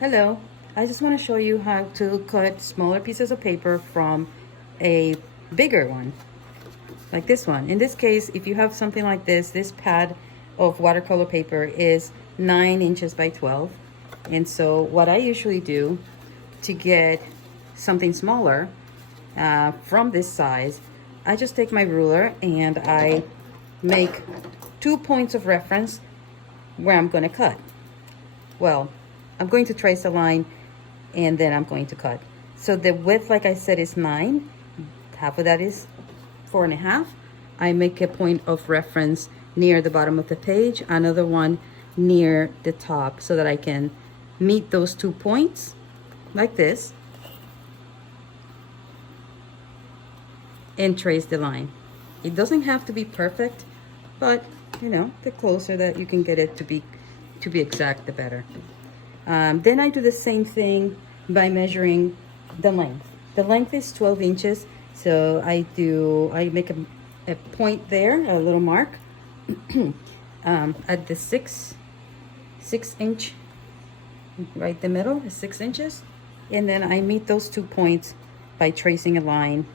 Hello, I just want to show you how to cut smaller pieces of paper from a bigger one, like this one. In this case, if you have something like this pad of watercolor paper is 9 inches by 12. And so what I usually do to get something smaller from this size, I just take my ruler and I make 2 points of reference where I'm going to cut. Well, I'm going to trace a line and then I'm going to cut. So the width, like I said, is 9. Half of that is 4.5. I make a point of reference near the bottom of the page, another one near the top, so that I can meet those 2 points like this and trace the line. It doesn't have to be perfect, but you know, the closer that you can get it to be exact, the better. Then I do the same thing by measuring the length. The length is 12 inches, so I make a point there, a little mark at the 6 inch, right the middle is 6 inches, and then I meet those 2 points by tracing a line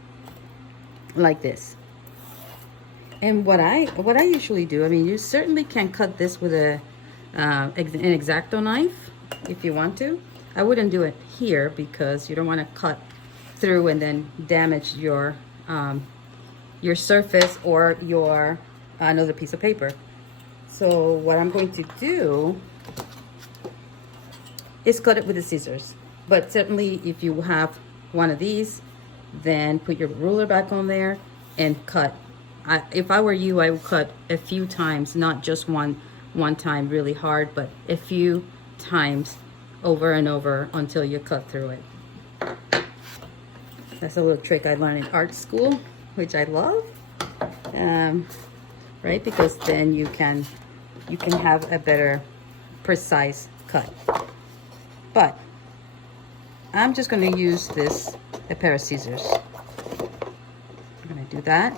like this. And what I usually do, I mean, you certainly can cut this with an X-Acto knife if you want to. I wouldn't do it here because you don't want to cut through and then damage your surface or your another piece of paper. So what I'm going to do is cut it with the scissors. But certainly if you have one of these, then put your ruler back on there and cut. If I were you, I would cut a few times, not just one time really hard, but a few times over and over until you cut through it. That's a little trick I learned in art school, which I love, right? Because then you can have a better precise cut. But I'm just going to use a pair of scissors. I'm going to do that.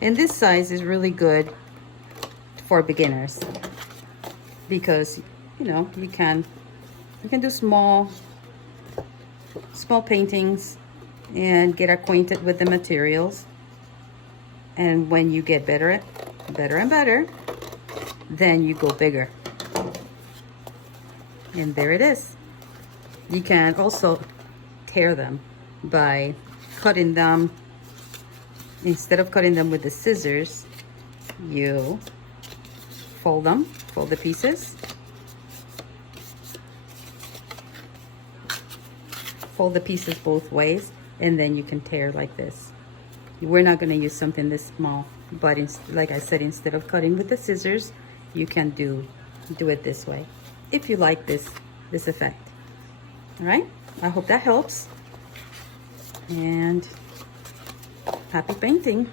And this size is really good for beginners because, you know, you can do small paintings and get acquainted with the materials. And when you get better and better, then you go bigger. And there it is. You can also tear them by cutting them. Instead of cutting them with the scissors, you fold the pieces. Fold the pieces both ways, and then you can tear like this. We're not going to use something this small, but like I said, instead of cutting with the scissors, you can do it this way if you like this effect. All right, I hope that helps, and happy painting.